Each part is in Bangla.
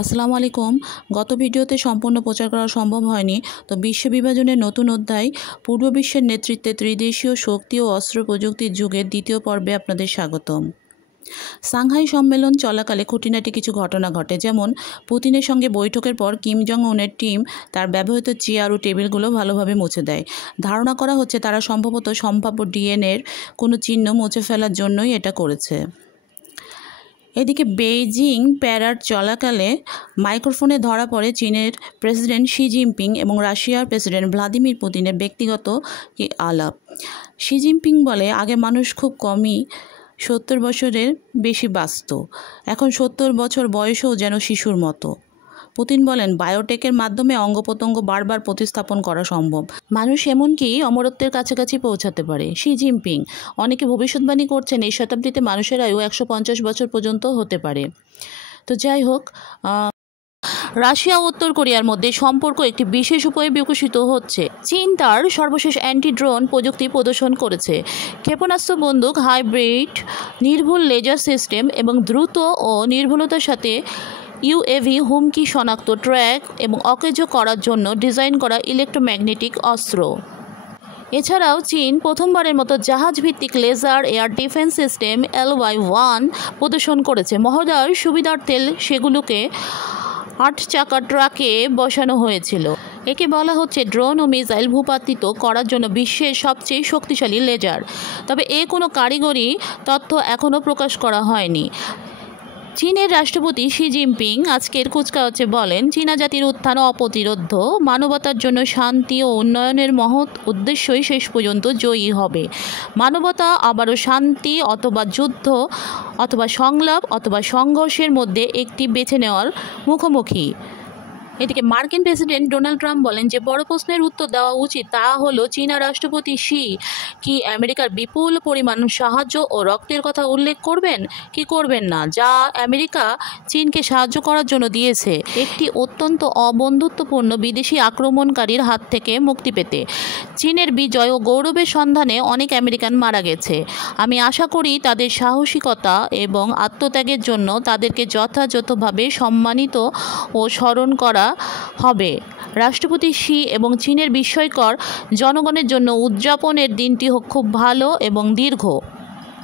আসসালামু আলাইকুম। গত ভিডিওতে সম্পূর্ণ প্রচার করা সম্ভব হয়নি, তো বিশ্ব বিভাজনের নতুন অধ্যায় পূর্ব বিশ্বের নেতৃত্বে ত্রিদেশীয় শক্তি ও অস্ত্র প্রযুক্তির যুগের দ্বিতীয় পর্বে আপনাদের স্বাগতম। সাংহাই সম্মেলন চলাকালে খুঁটিনাটি কিছু ঘটনা ঘটে, যেমন পুতিনের সঙ্গে বৈঠকের পর কিম জং উনের টিম তার ব্যবহৃত চেয়ার ও টেবিলগুলো ভালোভাবে মুছে দেয়। ধারণা করা হচ্ছে তারা সম্ভবত সম্ভাব্য ডিএনএর কোনো চিহ্ন মুছে ফেলার জন্যই এটা করেছে। এদিকে বেইজিং প্যারাড চলাকালে মাইক্রোফোনে ধরা পড়ে চীনের প্রেসিডেন্ট শি জিনপিং এবং রাশিয়ার প্রেসিডেন্ট ভ্লাদিমির পুতিনের ব্যক্তিগত আলাপ। শি জিনপিং বলে, আগে মানুষ খুব কমই 70 বছরের বেশি বাঁচত, এখন 70 বছর বয়সেও যেন শিশুর মতো। পুতিন বলেন, বায়োটেকের মাধ্যমে অঙ্গ প্রত্যঙ্গ বারবার প্রতিস্থাপন করা সম্ভব, মানুষ এমনকি অমরত্বের কাছাকাছি পৌঁছাতে পারে। শি জিনপিং অনেকে ভবিষ্যৎবাণী করছেন এই শতাব্দীতে মানুষের আয়ু 150 বছর পর্যন্ত হতে পারে। তো যাই হোক, রাশিয়া ও উত্তর কোরিয়ার মধ্যে সম্পর্ক একটি বিশেষ উপায়ে বিকশিত হচ্ছে। চীন তার সর্বশেষ অ্যান্টি ড্রোন প্রযুক্তি প্রদর্শন করেছে। ক্ষেপণাস্ত্র, বন্দুক, হাইব্রিড, নির্ভুল লেজার সিস্টেম এবং দ্রুত ও নির্ভুলতার সাথে ইউএভি হুমকি শনাক্ত, ট্র্যাক এবং অকেজ করার জন্য ডিজাইন করা ইলেকট্রোম্যাগনেটিক অস্ত্র। এছাড়াও চীন প্রথমবারের মতো জাহাজ ভিত্তিক laser air defence system LY-1 প্রদর্শন করেছে। মহড়ার সুবিধার্থে সেগুলোকে 8 চাকার ট্রাকে বসানো হয়েছিল। একে বলা হচ্ছে ড্রোন ও মিসাইল ভূপাতিত করার জন্য বিশ্বের সবচেয়ে শক্তিশালী লেজার। তবে কোনো কারিগরি তথ্য এখনও প্রকাশ করা হয়নি। চীনের রাষ্ট্রপতি শি জিনপিং আজকের কুচকাওয়াজে বলেন, চীনা জাতির উত্থান অপ্রতিরোধ্য, মানবতার জন্য শান্তি ও উন্নয়নের মহৎ উদ্দেশ্যই শেষ পর্যন্ত জয়ী হবে। মানবতা আবারও শান্তি অথবা যুদ্ধ অথবা সংলাপ অথবা সংঘর্ষের মধ্যে একটি বেছে নেওয়ার মুখোমুখি। এদিকে মার্কিন প্রেসিডেন্ট ডোনাল্ড ট্রাম্প বলেন যে বড় প্রশ্নের উত্তর দেওয়া উচিত, তা হলো চীনা রাষ্ট্রপতি শি কি আমেরিকার বিপুল পরিমাণ সাহায্য ও রক্তের কথা উল্লেখ করবেন কি করবেন না, যা আমেরিকা চীনকে সাহায্য করার জন্য দিয়েছে একটি অত্যন্ত অবন্ধুত্বপূর্ণ বিদেশি আক্রমণকারীর হাত থেকে মুক্তি পেতে। চীনের বিজয় ও গৌরবের সন্ধানে অনেক আমেরিকান মারা গেছে। আমি আশা করি তাদের সাহসিকতা এবং আত্মত্যাগের জন্য তাদেরকে যথাযথভাবে সম্মানিত ও স্মরণ করা হবে। রাষ্ট্রপতি শি এবং চীনের বিস্ময়কর জনগণের জন্য উদযাপনের দিনটি হোক খুব ভালো এবং দীর্ঘ।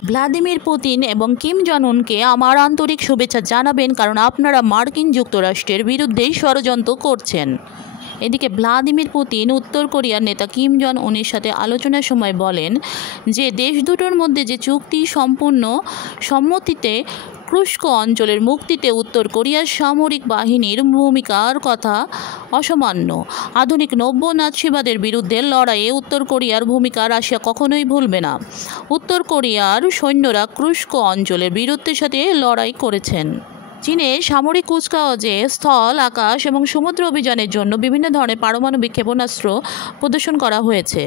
ভ্লাদিমির পুতিন এবং কিম জং উনকে আমার আন্তরিক শুভেচ্ছা জানাবেন, কারণ আপনারা মার্কিন যুক্তরাষ্ট্রের বিরুদ্ধে ষড়যন্ত্র করছেন। এদিকে ভ্লাদিমির পুতিন উত্তর কোরিয়ার নেতা কিম জং উনের সাথে আলোচনার সময় বলেন যে দেশ দুটোর মধ্যে যে চুক্তি সম্পূর্ণ সম্মতিতে ক্রুস্ক অঞ্চলের মুক্তিতে উত্তর কোরিয়ার সামরিক বাহিনীর ভূমিকার কথা অসামান্য। আধুনিক নব্য নাৎসিবাদের বিরুদ্ধে লড়াইয়ে উত্তর কোরিয়ার ভূমিকা রাশিয়া কখনোই ভুলবে না। উত্তর কোরিয়ার সৈন্যরা ক্রুস্ক অঞ্চলের বীরত্বের সাথে লড়াই করেছেন। চীনের সামরিক কুচকাওয়াজে স্থল, আকাশ এবং সমুদ্র অভিযানের জন্য বিভিন্ন ধরনের পারমাণবিক ক্ষেপণাস্ত্র প্রদর্শন করা হয়েছে।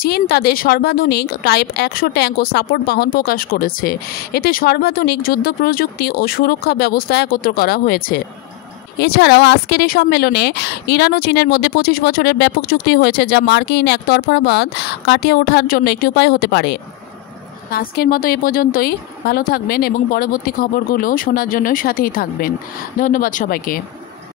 চীন তাদের সর্বাধুনিক টাইপ 100 ট্যাঙ্ক ও সাপোর্ট বাহন প্রকাশ করেছে। এতে সর্বাধুনিক যুদ্ধ প্রযুক্তি ও সুরক্ষা ব্যবস্থা একত্র করা হয়েছে। এছাড়াও আজকের এই সম্মেলনে ইরান ও চীনের মধ্যে 25 বছরের ব্যাপক চুক্তি হয়েছে, যা মার্কিন একতরফাবাদ কাটিয়ে ওঠার জন্য একটি উপায় হতে পারে। আজকের মতো এ পর্যন্তই। ভালো থাকবেন এবং পরবর্তী খবরগুলো শোনার জন্য সাথেই থাকবেন। ধন্যবাদ সবাইকে।